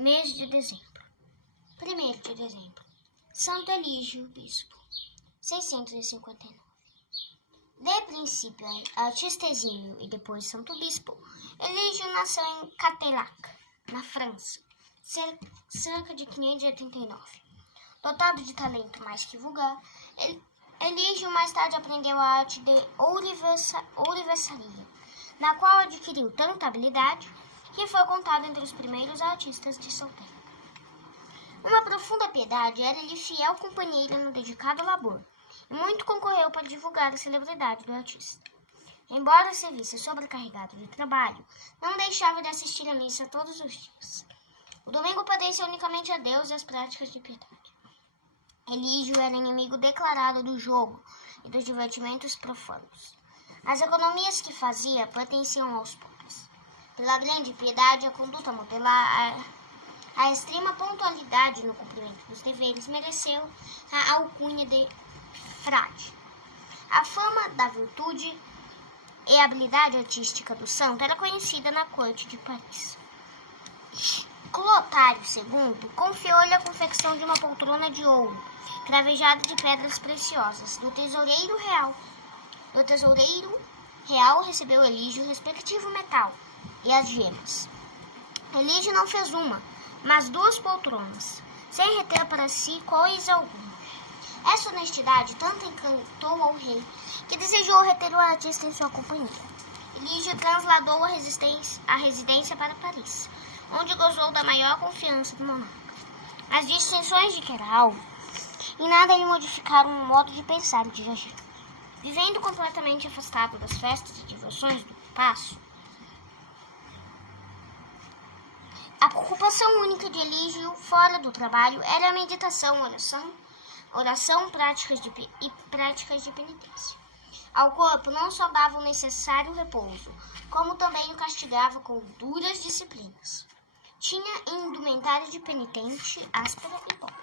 Mês de dezembro. 1º de dezembro. Santo Elígio, bispo. 659. De princípio artista exímio e depois santo bispo, Elígio nasceu em Cadillac, na França, cerca de 589. Dotado de talento mais que vulgar, Elígio mais tarde aprendeu a arte de ourivesaria, na qual adquiriu tanta habilidade que foi contado entre os primeiros artistas de seu tempo. Uma profunda piedade era-lhe fiel companheira no dedicado labor, e muito concorreu para divulgar a celebridade do artista. Embora se visse sobrecarregado de trabalho, não deixava de assistir à missa todos os dias. O domingo pertencia unicamente a Deus e às práticas de piedade. Elígio era inimigo declarado do jogo e dos divertimentos profanos. As economias que fazia pertenciam aos pobres. Pela grande piedade, a conduta modelar, a extrema pontualidade no cumprimento dos deveres mereceu a alcunha de frade. A fama da virtude e a habilidade artística do santo era conhecida na corte de Paris. Clotário II confiou-lhe a confecção de uma poltrona de ouro, cravejada de pedras preciosas. Do tesoureiro real recebeu Elígio o respectivo metal e as gemas. Elígio não fez uma, mas 2 poltronas, sem reter para si coisa alguma. Essa honestidade tanto encantou ao rei, que desejou reter o artista em sua companhia. Elígio trasladou a residência para Paris, onde gozou da maior confiança do monarca. As distinções de que era alvo em nada lhe modificaram o modo de pensar e de agir. Vivendo completamente afastado das festas e diversões do paço, a ocupação única de Elígio fora do trabalho era a meditação, oração, práticas de penitência. Ao corpo não só dava o necessário repouso, como também o castigava com duras disciplinas. Tinha indumentária de penitente áspera e pobre.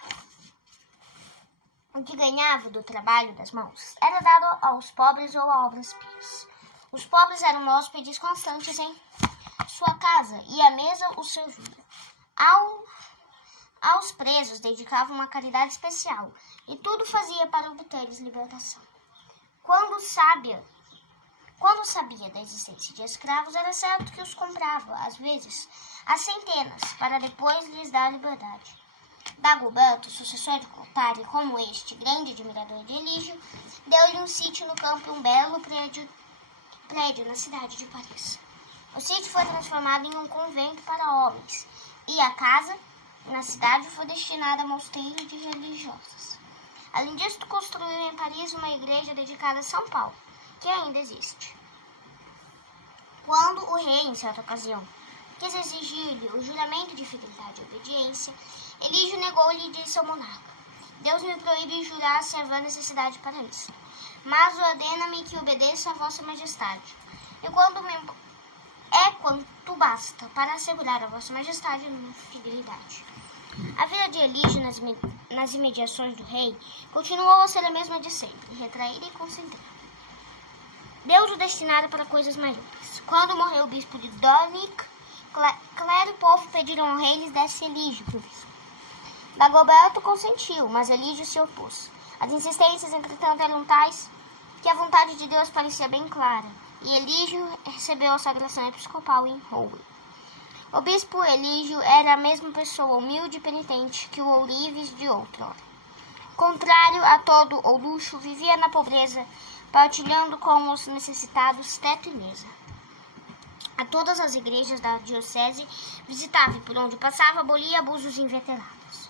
O que ganhava do trabalho das mãos era dado aos pobres ou a obras pias. Os pobres eram hóspedes constantes em sua casa e à mesa os servia. Aos presos dedicava uma caridade especial e tudo fazia para obter-lhes libertação. Quando sabia da existência de escravos, era certo que os comprava, às vezes, a centenas, para depois lhes dar liberdade. Dagoberto, sucessor de Clotário, como este, grande admirador de Elígio, deu-lhe um sítio no campo e um belo prédio na cidade de Paris. O sítio foi transformado em um convento para homens, e a casa, na cidade, foi destinada a mosteiro de religiosas. Além disso, construiu em Paris uma igreja dedicada a São Paulo, que ainda existe. Quando o rei, em certa ocasião, quis exigir-lhe o juramento de fidelidade e obediência, Elígio negou-lhe e disse ao monarca: Deus me proíbe jurar se houver necessidade para isso, mas ordena-me que obedeça a vossa majestade. E quanto basta para assegurar a vossa majestade a minha fidelidade. A vida de Elígio nas imediações do rei continuou a ser a mesma de sempre, retraída e concentrada. Deus o destinara para coisas maiores. Quando morreu o bispo de Dornic, clero e povo pediram ao rei lhes desse Elígio por bispo. Dagoberto consentiu, mas Elígio se opôs. As insistências, entretanto, eram tais que a vontade de Deus parecia bem clara, e Elígio recebeu a sagração episcopal em Rouen. O bispo Elígio era a mesma pessoa humilde e penitente que o ourives de outrora. Contrário a todo o luxo, vivia na pobreza, partilhando com os necessitados teto e mesa. A todas as igrejas da diocese visitava e por onde passava abolia abusos inveterados.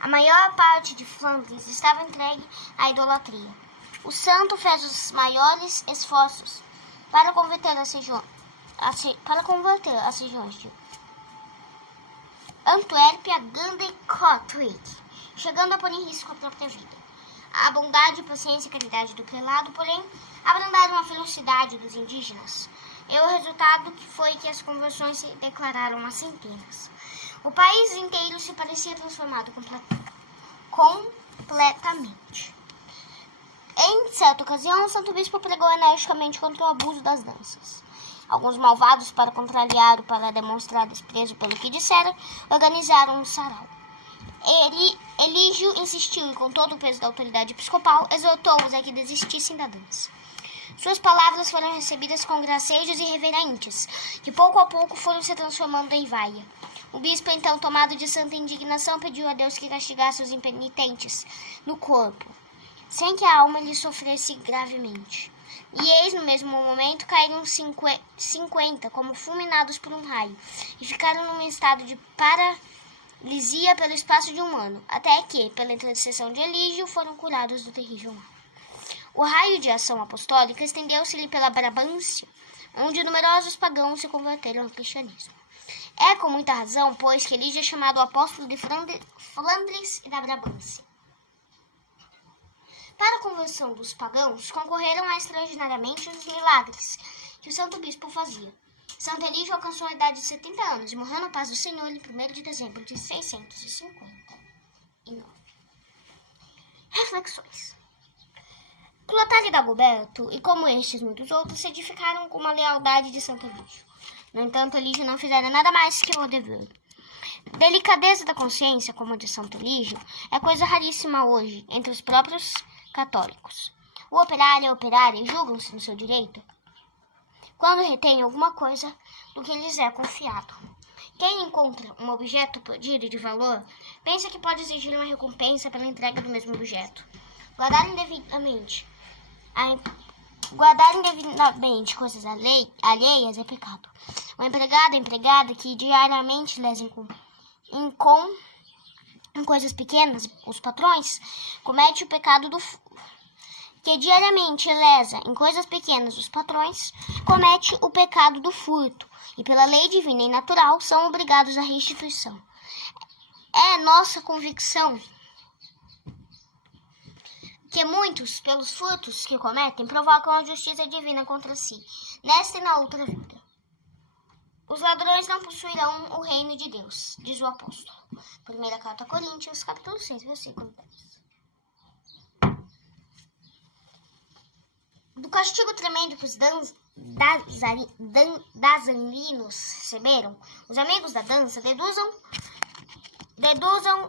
A maior parte de Flandres estava entregue à idolatria. O santo fez os maiores esforços para converter as regiões de Antuérpia, Ganda e Kortrijk, chegando a pôr em risco a própria vida. A bondade, paciência e caridade do prelado, porém, abrandaram a ferocidade dos indígenas. E o resultado foi que as conversões se declararam a centenas. O país inteiro se parecia transformado completamente. Em certa ocasião, o santo bispo pregou energicamente contra o abuso das danças. Alguns malvados, para contrariar ou para demonstrar desprezo pelo que disseram, organizaram um sarau. Elígio insistiu e, com todo o peso da autoridade episcopal, exortou-os a que desistissem da dança. Suas palavras foram recebidas com gracejos irreverentes, que pouco a pouco foram se transformando em vaia. O bispo, então, tomado de santa indignação, pediu a Deus que castigasse os impenitentes no corpo, sem que a alma lhe sofresse gravemente. E eis, no mesmo momento, caíram 50, como fulminados por um raio, e ficaram num estado de paralisia pelo espaço de um ano, até que, pela intercessão de Elígio, foram curados do terrível mal. O raio de ação apostólica estendeu-se-lhe pela Brabância, onde numerosos pagãos se converteram ao cristianismo. É com muita razão, pois, que Elígio é chamado o apóstolo de Flandres e da Brabância. Para a conversão dos pagãos, concorreram extraordinariamente os milagres que o santo bispo fazia. Santo Elígio alcançou a idade de 70 anos e morreu na paz do Senhor em 1º de dezembro de 659. Reflexões. Clotário e Dagoberto, e como estes muitos outros, se edificaram com uma lealdade de Santo Elígio. No entanto, Elígio não fizera nada mais que o dever. Delicadeza da consciência, como a de Santo Elígio, é coisa raríssima hoje entre os próprios católicos. O operário e a operária julgam-se no seu direito quando retém alguma coisa do que lhes é confiado. Quem encontra um objeto perdido e de valor, pensa que pode exigir uma recompensa pela entrega do mesmo objeto. Guardar indevidamente coisas alheias é pecado. O empregado ou empregada que diariamente lesem em coisas pequenas, os patrões, comete o pecado do que diariamente lesa em coisas pequenas os patrões, comete o pecado do furto, e pela lei divina e natural são obrigados à restituição. É nossa convicção que muitos, pelos furtos que cometem, provocam a justiça divina contra si, nesta e na outra vida. Os ladrões não possuirão o reino de Deus, diz o apóstolo. Primeira carta a Coríntios, capítulo 6, versículo 10. Do castigo tremendo que os dançarinos receberam, os amigos da dança deduzam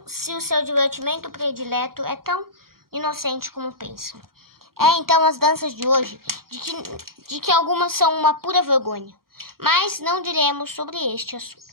se o seu divertimento predileto é tão inocente como pensam. Então as danças de hoje, de que algumas são uma pura vergonha, mas não diremos sobre este assunto.